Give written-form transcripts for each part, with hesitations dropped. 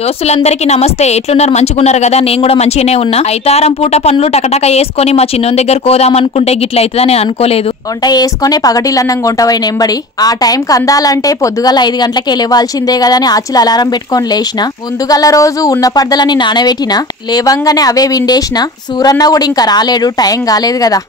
దోస్తులందరికీ నమస్తే. ఎట్లున్నారు? మంచిగున్నారు కదా? నేను కూడా మంచిగానే ఉన్నా. ఐతారం పూట పనులు టకటక వేసుకొని మా చిన్నోని దగ్గర కోదాం అనుకుంటే గిట్ల అవుతుందని నేను అనుకోలేదు. వంట వేసుకొని పగటిలన్నం గుంటవైన ఎంబడి ఆ టైంకి అందాలంటే పొద్దుగల 5 గంటలకే లేవాల్సిందే కదా అని ఆచిల అలారం పెట్టుకొని లేచిన. ముందుగల రోజు ఉన్న పడదలని నానబెట్టిన, లేవంగానే అవే విండేసిన. సూరన్న కూడా ఇంకా రాలేడు, టైం కాలేదు కదా.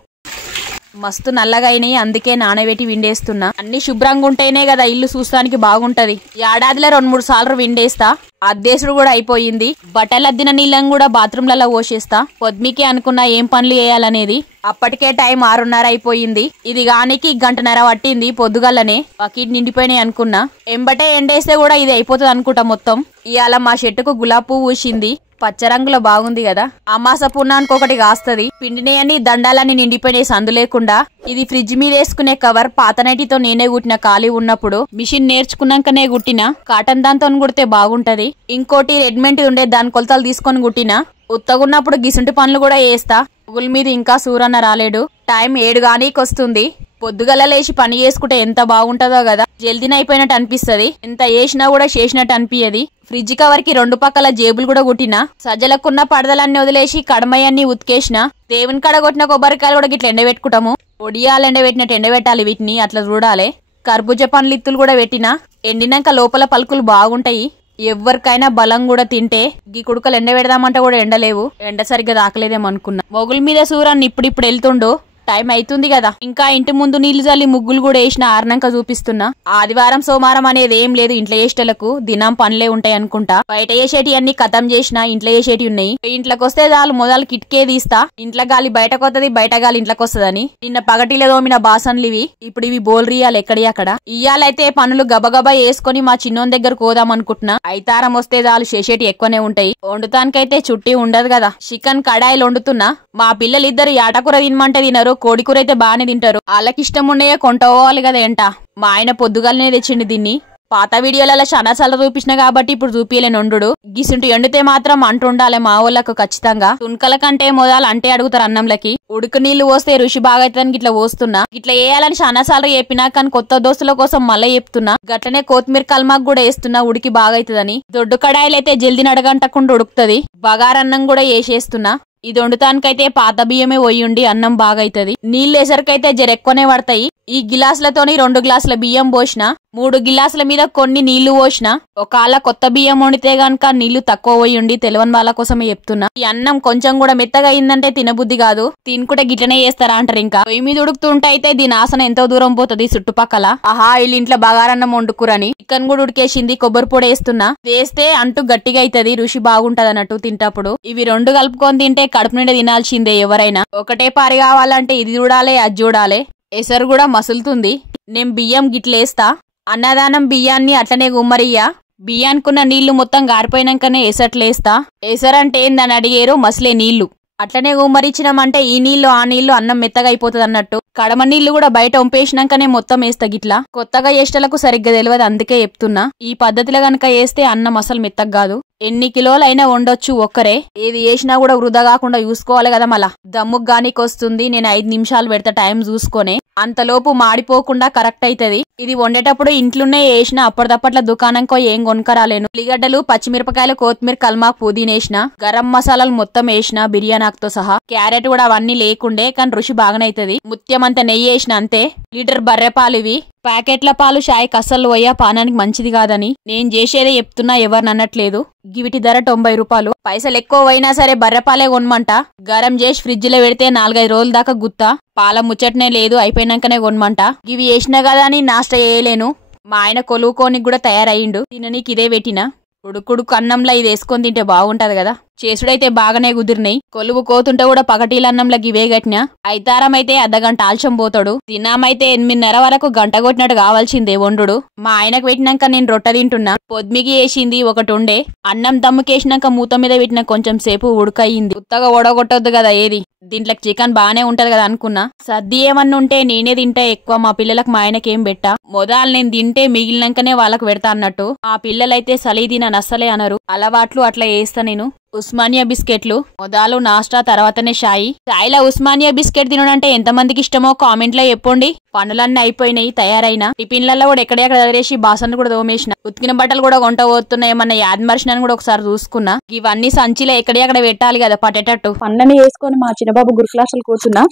మస్తు నల్లగా అయినాయి, అందుకే నానబెట్టి విండేస్తున్నా. అన్ని శుభ్రంగా ఉంటేనే కదా ఇల్లు చూస్తానికి బాగుంటది. ఏడాదిలో 2-3 సార్లు విండేస్తా. అద్దేసుడు కూడా అయిపోయింది. బట్టలు అద్దిన నీళ్ళని కూడా బాత్రూంలలో పోసేస్తా. పొద్దుమికే అనుకున్నా ఏం పనులు చేయాలనేది. అప్పటికే టైం 6:30 అయిపోయింది. ఇది గానికి 1.5 గంట పట్టింది. పొద్దుగల్లనే బకెట్ నిండిపోయినాయి అనుకున్నా. ఎంబటే ఎండేస్తే కూడా ఇది అయిపోతుంది అనుకుంటా మొత్తం. ఇవాళ మా చెట్టుకు గులాబీ పువ్వు పూసింది. పచ్చరంగులో బాగుంది కదా. అమాస పున్నానికి ఒకటి కాస్తది. పిండినేయని దండాలని నిండిపోయినాయి సందు లేకుండా. ఇది ఫ్రిడ్జ్ మీద వేసుకునే కవర్. పాత నైటీతో నేనే కుట్టిన ఖాళీ ఉన్నప్పుడు. మిషన్ నేర్చుకున్నాకనే కుట్టిన. కాటన్ దాంతో కుడితే బాగుంటది. ఇంకోటి రెడ్మెంట్ ఉండే దాని కొలతలు తీసుకొని కుట్టిన. ఉత్తగున్నప్పుడు గిసుంటి పనులు కూడా వేస్తా. గుల్ మీద ఇంకా సూరన్న రాలేడు. టైం 7 గానీకొస్తుంది. పొద్దుగల లేచి పని చేసుకుంటే ఎంత బాగుంటదో కదా. జల్దీన అయిపోయినట్టు అనిపిస్తది. ఎంత వేసినా కూడా చేసినట్టు అనిపించది. ఫ్రిడ్జ్ కవర్ కి 2 పక్కల జేబులు కూడా కుట్టిన. సజ్జలకున్న పడదలన్నీ వదిలేసి కడమయ్యన్ని ఉతికేసిన. దేవుని కడ కొట్టిన కొబ్బరికాయలు కూడా గిట్ల ఎండబెట్టుకుంటాము. ఒడియాలు ఎండబెట్టినట్టు ఎండబెట్టాలి వీటిని, అట్లా చూడాలి. కర్బూజ పండ్లు ఇత్తులు కూడా పెట్టిన. ఎండినాక లోపల పలుకులు బాగుంటాయి. ఎవరికైనా బలం కూడా తింటే. గీ కుడుకలు ఎండబెడదామంటే కూడా ఎండలేవు. ఎండ సరిగ్గా తాకలేదేమనుకున్నా. మొగుల మీద సూరన్ని ఇప్పుడిప్పుడు వెళ్తుండు. టైం అవుతుంది కదా. ఇంకా ఇంటి ముందు నీళ్లు జల్లి ముగ్గులు కూడా వేసిన. ఆరినాక చూపిస్తున్నా. ఆదివారం సోమవారం అనేది ఏం లేదు ఇంట్లో చేసేటలకు. దినం పనులే ఉంటాయి అనుకుంటా. బయట చేసేటి అన్ని ఖతం చేసిన. ఇంట్లో చేసేటి ఉన్నాయి. ఇంట్లోకి వస్తే చాలు మొదలు కిటికే తీస్తా. ఇంట్లో గాలి బయటకు వస్తుంది, బయట గాలి ఇంట్లోకి వస్తుందని. నిన్న పగటిలో తోమిన బాసన్లు ఇవి. ఇప్పుడు ఇవి బోల్రియాలు ఎక్కడి అక్కడ. ఇయ్యాలైతే పనులు గబగబా వేసుకొని మా చిన్నోని దగ్గర కోదాం అనుకుంటున్నా. ఐతారం వస్తే చాలు చేసేటి ఎక్కువనే ఉంటాయి. వండుతానికైతే చుట్టి ఉండదు కదా. చికెన్ కడాయిలు వండుతున్నా. మా పిల్లలిద్దరు యాటకూర తినమంటే తినరు. కోడికూర అయితే బాగానే తింటారు. వాళ్ళకి ఇష్టం ఉండేయే కొంటపోవాలి కదా ఎంట. మా ఆయన పొద్దుగాలనే తెచ్చిండి దీన్ని. పాత వీడియోలలో చాలా సార్లు చూపించిన కాబట్టి ఇప్పుడు చూపియలేను వండు. గిసుంటి ఎండితే మాత్రం అంటుండాలి మా వాళ్ళకు ఖచ్చితంగా. తుణకల కంటే మొదలు అంటే అడుగుతారు అన్నంలకి. ఉడుకు నీళ్లు పోస్తే రుచి బాగా అవుతుందని ఇట్లా పోస్తున్నా. ఇట్లా వేయాలని చాలా సార్లు చెప్పినా కానీ కొత్త దోస్తుల కోసం మళ్ళీ చెప్తున్నా. గట్లనే కొత్తిమీర కల్మాకు కూడా వేస్తున్నా ఉడికి బాగా అవుతుందని. దొడ్డు కడాయిలు అయితే జల్దీ నడగంటకుండా ఉడుకుతుంది. బగారన్నం కూడా వేసేస్తున్నా. ఇది వండుతానికైతే పాత బియ్యమే పోయిండి అన్నం బాగా అవుతుంది. నీళ్ళు వేసరికైతే జరెక్కువనే పడతాయి. ఈ గిలాసులతోని 2 గ్లాసుల బియ్యం పోసిన. 3 గిలాసుల మీద కొన్ని నీళ్లు పోసిన. ఒకవేళ కొత్త బియ్యం వండితే గనక నీళ్లు తక్కువ పోయిండి. తెలియని వాళ్ళ కోసమే చెప్తున్నా. ఈ అన్నం కొంచెం కూడా మెత్తగా అయిందంటే తినబుద్ధి కాదు. తినుకుంటే గిట్లనే చేస్తారా అంటారు. ఇంకా పొయ్యి మీద ఉడుకుతుంటే అయితే దీని ఆసన ఎంతో దూరం పోతుంది చుట్టుపక్కల. ఆహా వీళ్ళు ఇంట్లో బగారన్నం వండుకురని. చికెన్ కూడా ఉడికేసింది. కొబ్బరి పొడి వేస్తున్నా. వేస్తే అంటూ గట్టిగా అవుతుంది. రుచి బాగుంటది అన్నట్టు తింటప్పుడు. ఇవి 2 కలుపుకొని తింటే కడుపు నిండా తినాల్సిందే ఎవరైనా. ఒకటే పారి కావాలంటే ఇది చూడాలి, అది చూడాలి. ఎసరు కూడా మసులుతుంది. నేను బియ్యం గిట్లేస్తా. అన్నదానం బియ్యాన్ని అట్లనే గుమ్మరియా. బియ్యానికున్న నీళ్లు మొత్తం గారిపోయినాకనే ఎసట్లేస్తా. ఎసరంటే ఏందని అడిగేరు. మసలే నీళ్లు అట్లనే గుమ్మరిచ్చినామంటే ఈ నీళ్లు ఆ నీళ్లు అన్నం మెత్తగా అయిపోతుంది అన్నట్టు. కడమ నీళ్లు కూడా బయట వంపేసినాకనే మొత్తం వేస్తా గిట్లా. కొత్తగా చేసేటలకు సరిగ్గా తెలియదు, అందుకే చెప్తున్నా. ఈ పద్ధతిలో గనక వేస్తే అన్నం అసలు మెత్తగా కాదు. ఎన్ని కిలోలైనా వండొచ్చు ఒక్కరే. ఏది వేసినా కూడా వృధా కాకుండా చూసుకోవాలి కదా. మళ్ళా దమ్ముకు గానికి వస్తుంది. నేను 5 నిమిషాలు పెడతా టైం చూసుకొని. అంతలోపు మాడిపోకుండా కరెక్ట్ అవుతుంది. ఇది వండేటప్పుడు ఇంట్లోనే వేసిన. అప్పటిదప్పట్ల దుకాణంకో ఏం కొనుక్కరాలేను. ఉల్లిగడ్డలు, పచ్చిమిరపకాయలు, కొత్తిమీర, కల్మాకు, పుదీనా వేసిన. గరం మసాలాలు మొత్తం వేసిన బిర్యానాకుతో సహా. క్యారెట్ కూడా అవన్నీ లేకుండే కానీ రుచి బాగానే అవుతుంది. ముత్యం అంత నెయ్యి వేసిన అంతే. లీటర్ బర్రెపాలు ఇవి. ప్యాకెట్ల పాలు షాయికి అస్సలు పోయా, పానానికి మంచిది కాదని. నేను చేసేదే చెప్తున్నా, ఎవరిని అనట్లేదు. గివిటి ధర 90 రూపాయలు. పైసలు ఎక్కువ అయినా సరే బర్రెపాలే కొనమంట. గరం చేసి ఫ్రిడ్జ్ లో పెడితే 4-5 రోజుల దాకా గుత్తా. పాల ముచ్చటనే లేదు, అయిపోయినాకనే కొనమంట. ఇవి వేసినా కదా అని నాష్ట చేయలేను. మా ఆయన కొలువుకోనికి కూడా తయారయ్యిండు. తిననీకి ఇదే పెట్టినా. ఉడుకుడుకు అన్నంలో ఇది వేసుకొని తింటే బాగుంటది కదా. చేసుడైతే బాగానే కుదిరినాయి. కొలువు కోతుంటే కూడా పగటీలన్నంలో ఇవే గట్టినా. ఐతారం అయితే అర్ధగంట ఆల్చం పోతాడు. తిన్నామైతే 8:30 వరకు గంట కొట్టినట్టు కావాల్సిందే వండు. మా ఆయనకు పెట్టినాక నేను రొట్టె తింటున్నా. పొద్దుమికి వేసింది ఒకటి ఉండే. అన్నం దమ్ముకేసినాక మూత మీద పెట్టిన కొంచెం సేపు ఉడకయింది. ఉత్తగా ఓడగొట్టొద్దు కదా ఏది. దీంట్లో చికెన్ బానే ఉంటది కదా అనుకున్నా. సర్ది ఏమన్నా ఉంటే నేనే తింటా ఎక్కువ. మా పిల్లలకు మా ఆయనకేం పెట్టా. మొదలు నేను తింటే మిగిలినాకనే వాళ్ళకు పెడతా అన్నట్టు. ఆ పిల్లలైతే సలి తినని అస్సలే అనరు. అలవాట్లు అట్లా వేస్తా నేను. ఉస్మానియా బిస్కెట్లు మొదలు నాస్టా తర్వాతనే చాయ్లో ఉస్మానియా బిస్కెట్ తినడంటే ఎంతమందికి ఇష్టమో కామెంట్ లో చెప్పండి. పనులన్నీ అయిపోయినాయి, తయారైనా టిఫిన్లలో కూడా ఎక్కడెక్కడ వదిలేసి బాసన్లు కూడా తోమేసిన. ఉతికిన బట్టలు కూడా వంట పోతున్నాయి, ఏమన్నా యాద్ మర్చినని కూడా ఒకసారి చూసుకున్నా. ఇవన్నీ సంచిలో ఎక్కడెక్కడ పెట్టాలి కదా పట్టేటట్టు. పన్నని వేసుకొని మా చిన్నబాబు గురు క్లాసులు కూర్చున్నా,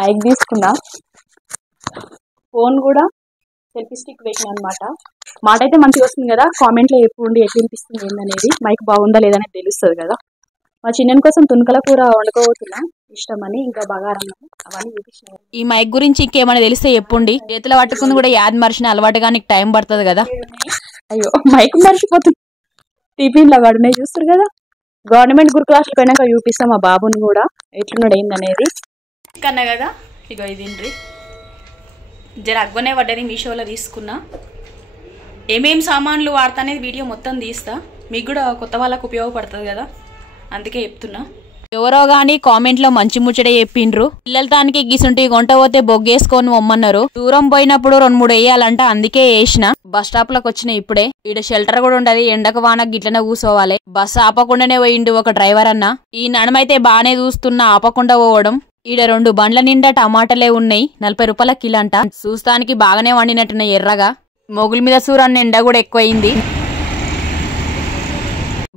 మైక్ తీసుకున్నా, ఫోన్ కూడా సెల్ఫీ స్టిక్ పెట్టినా అనమాట. మాట అయితే మంచిగా వస్తుంది కదా, కామెంట్లో చెప్పండి ఎట్లా వినిపిస్తుంది ఏందనేది. మైక్ బాగుందా లేదనేది తెలుస్తుంది కదా. మా చిన్న కోసం తునకల కూర వండుకోబోతున్నా, ఇష్టమని. ఇంకా బగారం అవన్నీ చూపించిన. ఈ మైక్ గురించి ఇంకేమైనా తెలిస్తే చెప్పండి. చేతిలో పట్టుకుంది కూడా యాద్ మర్చిన అలవాటుగా నీకు టైం పడుతుంది కదా. అయ్యో మైక్ మర్చిపోతుంది. టిఫిన్లో పడినాయి చూస్తారు కదా. గవర్నమెంట్ గురు క్లాసులు పోయినాక చూపిస్తాం మా బాబుని కూడా ఎట్లున్నాడు ఏందనేది. కన్నా కదా ఇగో ఇది జర అగ్గనే పడ్డది, మీషోలో తీసుకున్నా. ఏమేం సామాన్లు వాడతా అనేది వీడియో మొత్తం తీస్తా, మీకు కూడా కొత్త వాళ్ళకు ఉపయోగపడుతుంది కదా, అందుకే చెప్తున్నా. ఎవరో గానీ కామెంట్ లో మంచి ముచ్చట చెప్పిండ్రు. పిల్లలతానికి గిసుంటి గొంట పోతే బొగ్గేసుకొని పొమ్మన్నారు. దూరం పోయినప్పుడు 2-3 వేయాలంట, అందుకే వేసిన. బస్ స్టాప్ లకు వచ్చిన ఇప్పుడే. ఈడ షెల్టర్ కూడా ఉండదు, ఎండకు వానకు గిట్లనే కూసోవాలి. బస్సు ఆపకుండానే పోయిండు ఒక డ్రైవర్ అన్న. ఈ నడమైతే బానే చూస్తున్నా ఆపకుండా పోవడం. ఈడ 2 బండ్ల నిండా టమాటాలే ఉన్నాయి, 40 రూపాయల కిలో అంట. చూస్తానికి బాగానే వండినట్టున్నాయి ఎర్రగా. మొగుల మీద సూరన్న ఎండ కూడా ఎక్కువైంది.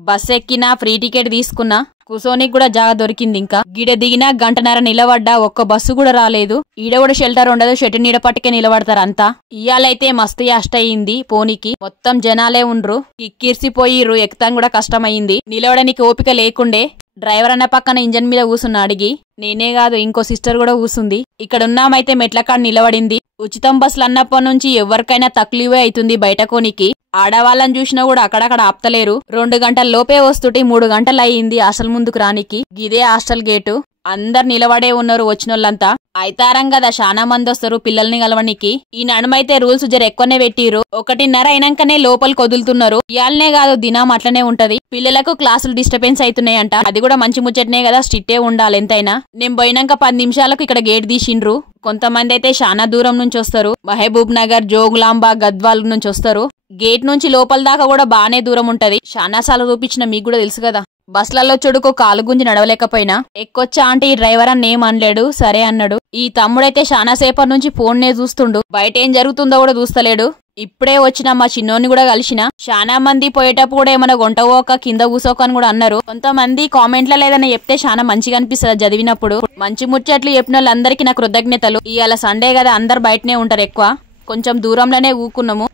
బస్ ఎక్కినా, ఫ్రీ టికెట్ తీసుకున్నా, కూసోనికి కూడా జాగా దొరికింది. ఇంకా గిడ దిగినా 1.5 గంట నిలబడ్డా, ఒక్క బస్సు కూడా రాలేదు. ఈడ కూడా షెల్టర్ ఉండదు, షెట్టు నీడ పట్టుకే నిలబడతారు అంతా. ఇయాలైతే మస్తు యాస్ట్ అయ్యింది పోనీకి. మొత్తం జనాలే ఉండ్రు, కిక్కిర్సిపోయిర్రు, ఎక్కుతాం కూడా కష్టమైంది. నిలవడానికి ఓపిక లేకుండే. డ్రైవర్ అన్న పక్కన ఇంజన్ మీద కూసున్నా అడిగి. నేనే కాదు ఇంకో సిస్టర్ కూడా కూసుంది. ఇక్కడున్నామైతే మెట్లకాడ నిలబడింది. ఉచితం బస్సులు అన్నప్పటి నుంచి ఎవరికైనా తక్లీవే అవుతుంది బయటకోనికి. ఆడవాళ్ళని చూసినా కూడా అక్కడక్కడ ఆపుతలేరు. 2 గంటల లోపే వస్తుంటే 3 గంటలు అయ్యింది హాస్టల్ ముందుకు రానికి. గిదే హాస్టల్ గేటు. అందరు నిలబడే ఉన్నారు వచ్చినోళ్ళంతా. అయితారం కదా చాలా మంది వస్తారు పిల్లల్ని కలవనికి. ఈ నడుమైతే రూల్స్ జర ఎక్కువనే పెట్టిరు. 1:30 అయినాకనే లోపలికి వదులుతున్నారు. ఇయాలనే కాదు దినం అట్లనే ఉంటది. పిల్లలకు క్లాసులు డిస్టర్బెన్స్ అవుతున్నాయంట. అది కూడా మంచి ముచ్చటనే కదా, స్ట్రిక్టే ఉండాలి ఎంతైనా. నేను పోయినాక 10 నిమిషాలకు ఇక్కడ గేట్ తీసిండ్రు. కొంతమంది అయితే చాలా దూరం నుంచి వస్తారు, మహబూబ్ నగర్, జోగులాంబ, గద్వాల్ నుంచి వస్తారు. గేట్ నుంచి లోపల దాకా కూడా బానే దూరం ఉంటది. చాలా సార్లు చూపించిన, మీకు కూడా తెలుసు కదా. బస్లలో చెడుకో కాలు గుంజి నడవలేకపోయినా ఎక్కొచ్చా అంటే ఈ డ్రైవర్ అన్న ఏం అనలేడు, సరే అన్నాడు. ఈ తమ్ముడైతే చాలా సేపటి నుంచి ఫోన్నే చూస్తుండు, బయట ఏం జరుగుతుందో కూడా చూస్తలేడు. ఇప్పుడే వచ్చిన మా చిన్నోని కూడా కలిసిన. చాలా మంది పోయేటప్పుడు కూడా ఏమైనా గొంటవోక కింద కూసోక అని కూడా అన్నారు. కొంతమంది కామెంట్లలో ఏదైనా చెప్తే చాలా మంచిగా అనిపిస్తుంది చదివినప్పుడు. మంచి ముచ్చట్లు చెప్పిన వాళ్ళందరికీ నా కృతజ్ఞతలు. ఇవాళ సండే కదా, అందరు బయటనే ఉంటారు ఎక్కువ. కొంచెం దూరంలోనే ఊకున్నాము.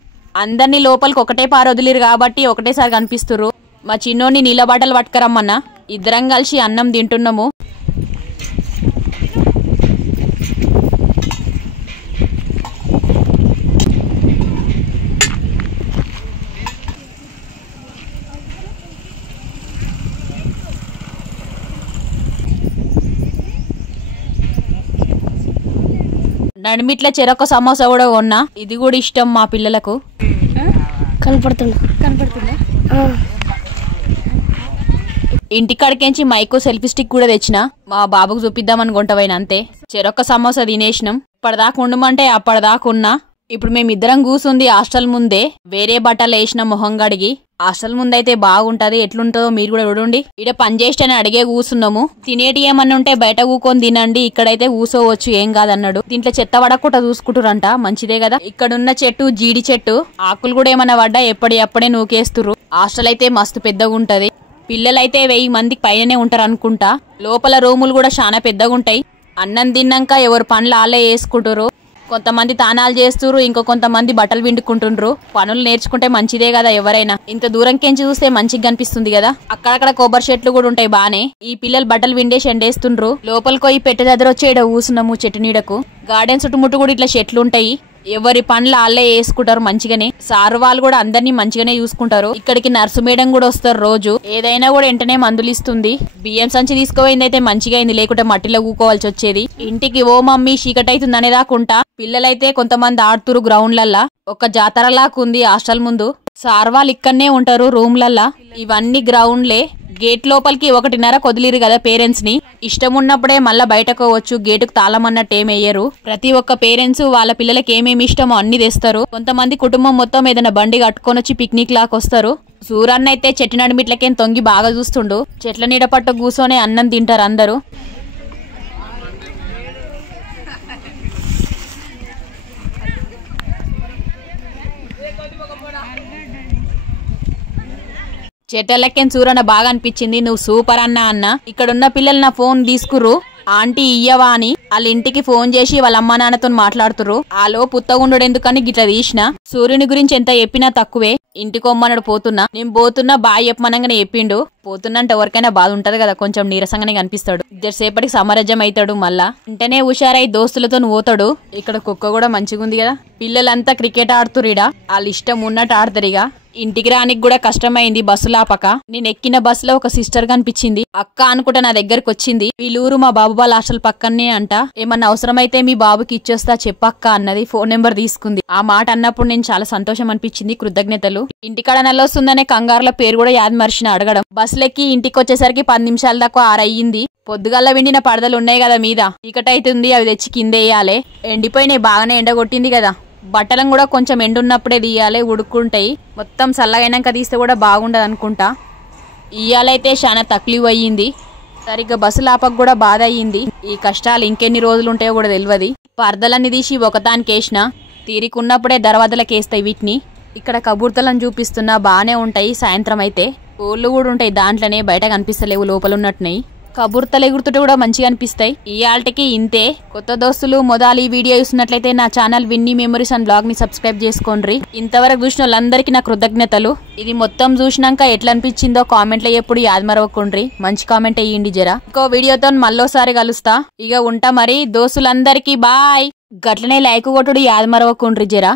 అందరినీ లోపలికి ఒకటే పారు వదిలిరు కాబట్టి ఒకటేసారి కనిపిస్తురు. మా చిన్నోని నీళ్ళ బాటలు పట్టుకరమ్మన్నా, ఇద్దరం కలిసి అన్నం తింటున్నాము. నడిమిట్ల చెరొక సమోసా కూడా కొన్నా, ఇది కూడా ఇష్టం మా పిల్లలకు. కనపడుతుందా? ఇంటికాడికించి మైకు సెల్ఫీ స్టిక్ కూడా తెచ్చిన, మా బాబుకు చూపిద్దామని కొంటవైన అంతే. చెరొక్క సమోసా తినేసినాం. ఇప్పటిదాకా ఉండమంటే అప్పటిదాకా ఉన్నా. ఇప్పుడు మేమిద్దరం కూసుంది హాస్టల్ ముందే. వేరే బట్టలు వేసిన మొహం గడిగి. హాస్టల్ ముందైతే బాగుంటది, ఎట్లుంటుందో మీరు కూడా చూడండి. ఇక్కడ పనిచేసి అడిగే కూసున్నాము. తినేటి ఏమన్నా ఉంటే బయట కూకొని తినండి, ఇక్కడైతే కూసోవచ్చు ఏం కాదన్నాడు. దీంట్లో చెత్త పడకుండా చూసుకుంటారంట, మంచిదే కదా. ఇక్కడున్న చెట్టు జీడి చెట్టు, ఆకులు కూడా ఏమన్నా పడ్డా ఎప్పటికప్పుడే నూకేస్తురు. హాస్టల్ అయితే మస్తు పెద్దగా ఉంటది. పిల్లలైతే 1000 మందికి పైననే ఉంటారు అనుకుంటా. లోపల రూములు కూడా చాలా పెద్దగా ఉంటాయి. అన్నం తిన్నాక ఎవరు పనులు ఆలే వేసుకుంటారు. కొంతమంది తానాలు చేస్తురు, ఇంకో కొంతమంది బట్టలు విండుకుంటుండ్రు. పనులు నేర్చుకుంటే మంచిదే కదా. ఎవరైనా ఇంత దూరంకెంచి చూస్తే మంచిగా కనిపిస్తుంది కదా. అక్కడక్కడ కొబ్బరి చెట్లు కూడా ఉంటాయి బానే. ఈ పిల్లలు బట్టలు విండేసి ఎండేస్తుండ్రు. లోపలికి పెట్టె దగ్గర వచ్చి ఈడ కూసున్నాము చెట్టు నీడకు. గార్డెన్ చుట్టుముట్టు కూడా ఇట్లా చెట్లు ఉంటాయి. ఎవరి పనులు ఆళ్లే వేసుకుంటారు మంచిగానే. సారు వాళ్ళు కూడా అందరినీ మంచిగానే చూసుకుంటారు. ఇక్కడికి నర్సు మేడం కూడా వస్తారు రోజు. ఏదైనా కూడా వెంటనే మందులు ఇస్తుంది. బియ్యం సంచి తీసుకుపోయింది అయితే మంచిగా అయింది, లేకుంటే మట్టిలో కూకోవాల్సి వచ్చేది. ఇంటికి ఓ మమ్మీ చీకటి అవుతుంది అనేదాకుంటా. పిల్లలైతే కొంతమంది ఆడుతురు గ్రౌండ్లల్లా. ఒక జాతరలాగా ఉంది హాస్టల్ ముందు. సార్ వాళ్ళు ఇక్కడనే ఉంటారు రూమ్లల్లా. ఇవన్నీ గ్రౌండ్లే. గేట్ లోపలికి 1:30 కొదిలిరు కదా పేరెంట్స్ ని. ఇష్టం ఉన్నప్పుడే మళ్ళా బయటకోవచ్చు, గేటుకు తాళం అన్నట్టు ఏమయ్యారు. ప్రతి ఒక్క పేరెంట్స్ వాళ్ళ పిల్లలకి ఏమేమి ఇష్టమో అన్ని తెస్తారు. కొంతమంది కుటుంబం మొత్తం ఏదైనా బండి కట్టుకొని వచ్చి పిక్నిక్ లాకొస్తారు. సూరన్న అయితే చెట్టు నడిమిట్లకేం తొంగి బాగా చూస్తుండు. చెట్ల నీడ పట్టు కూర్చొని అన్నం తింటారు అందరూ. చెట్టెళ్ళకేం సూరన్న బాగా అనిపించింది. నువ్వు సూపర్ అన్న. ఇక్కడున్న పిల్లలు నా ఫోన్ తీసుకుర్రు, ఆంటీ ఇయ్యవా అని వాళ్ళ ఇంటికి ఫోన్ చేసి వాళ్ళ అమ్మా నాన్నతో మాట్లాడుతుర్రు. ఆలో పుత్తగుండు ఎందుకని గిట్లా తీసిన. సూర్యుని గురించి ఎంత చెప్పినా తక్కువే. ఇంటికొమ్మన్నాడు పోతున్నా. నేను పోతున్నా బాయ్ చెప్పమనగానే చెప్పిండు. పోతున్నా అంటే ఎవరికైనా బాధ ఉంటది కదా, కొంచెం నీరసంగానే కనిపిస్తాడు. ఇద్దరుసేపటికి సమరజ్యం అవుతాడు. మళ్ళా వెంటనే హుషారై దోస్తులతో పోతాడు. ఇక్కడ కుక్క కూడా మంచిగుంది కదా. పిల్లలంతా క్రికెట్ ఆడుతురిడా, వాళ్ళు ఇష్టం ఉన్నట్టు ఆడతారిగా. ఇంటికి రానికి కూడా కష్టమైంది బస్సులాపక. నేను ఎక్కిన బస్సులో ఒక సిస్టర్ కనిపించింది. అక్క అనుకుంటా నా దగ్గరకు వచ్చింది. వీళ్ళూరు మా బాబు వాళ్ళ హాస్టల్ పక్కనే అంట. ఏమన్నా అవసరమైతే మీ బాబుకి ఇచ్చేస్తా చెప్పక్క అన్నది. ఫోన్ నెంబర్ తీసుకుంది. ఆ మాట అన్నప్పుడు నేను చాలా సంతోషం అనిపించింది. కృతజ్ఞతలు. ఇంటికాడ నల్లొస్తుందనే కంగారులో పేరు కూడా యాద్ మర్చిన అడగడం. బస్సులెక్కి ఇంటికి వచ్చేసరికి 10 నిమిషాల దాకా 6 అయ్యింది. పొద్దుగల్లా విండిన పడదలు ఉన్నాయి కదా మీద, చీకటైతుంది. అవి తెచ్చి కిందేయాలి. ఎండిపోయినాయి, బాగానే ఎండగొట్టింది కదా. బట్టలను కూడా కొంచెం ఎండున్నప్పుడే తీయాలి, ఉడుక్కుంటాయి. మొత్తం చల్లగైనాక తీస్తే కూడా బాగుండదు అనుకుంటా. ఇయ్యాలైతే చాలా తక్లీఫ్ అయ్యింది. సరిగ్గా బస్సులు ఆపక కూడా బాధ అయ్యింది. ఈ కష్టాలు ఇంకెన్ని రోజులు ఉంటాయో కూడా తెలియదు. పరదలన్నీ తీసి ఒకదానికేసిన, తీరికున్నప్పుడే దర్వాజలకేస్తాయి వీటిని. ఇక్కడ కబుర్తలను చూపిస్తున్నా బానే ఉంటాయి. సాయంత్రం అయితే కోళ్ళు కూడా ఉంటాయి దాంట్లోనే, బయట కనిపిస్తలేవు, లోపల ఉన్నట్టున్నాయి. కబుర్తలు ఎగురుతుంటే కూడా మంచిగా అనిపిస్తాయి. ఈ ఆల్టికి ఇంతే. కొత్త దోస్తులు మొదలు ఈ వీడియో చూసినట్లయితే నా channel Vinni memories and blog ని సబ్స్క్రైబ్ చేసుకోండి. ఇంతవరకు చూసిన వాళ్ళందరికీ నా కృతజ్ఞతలు. ఇది మొత్తం చూసినాక ఎట్లా అనిపించిందో కామెంట్లో ఎప్పుడు యాద్ మరవకుండ్రి. మంచి కామెంట్ అయ్యింది జరా. ఇంకో వీడియోతో మళ్ళోసారి కలుస్తా. ఇక ఉంటా మరి. దోస్తులందరికీ బాయ్. గట్లనే లైక్ కొట్టుడు యాద్ మరవకుండ్రి జరా.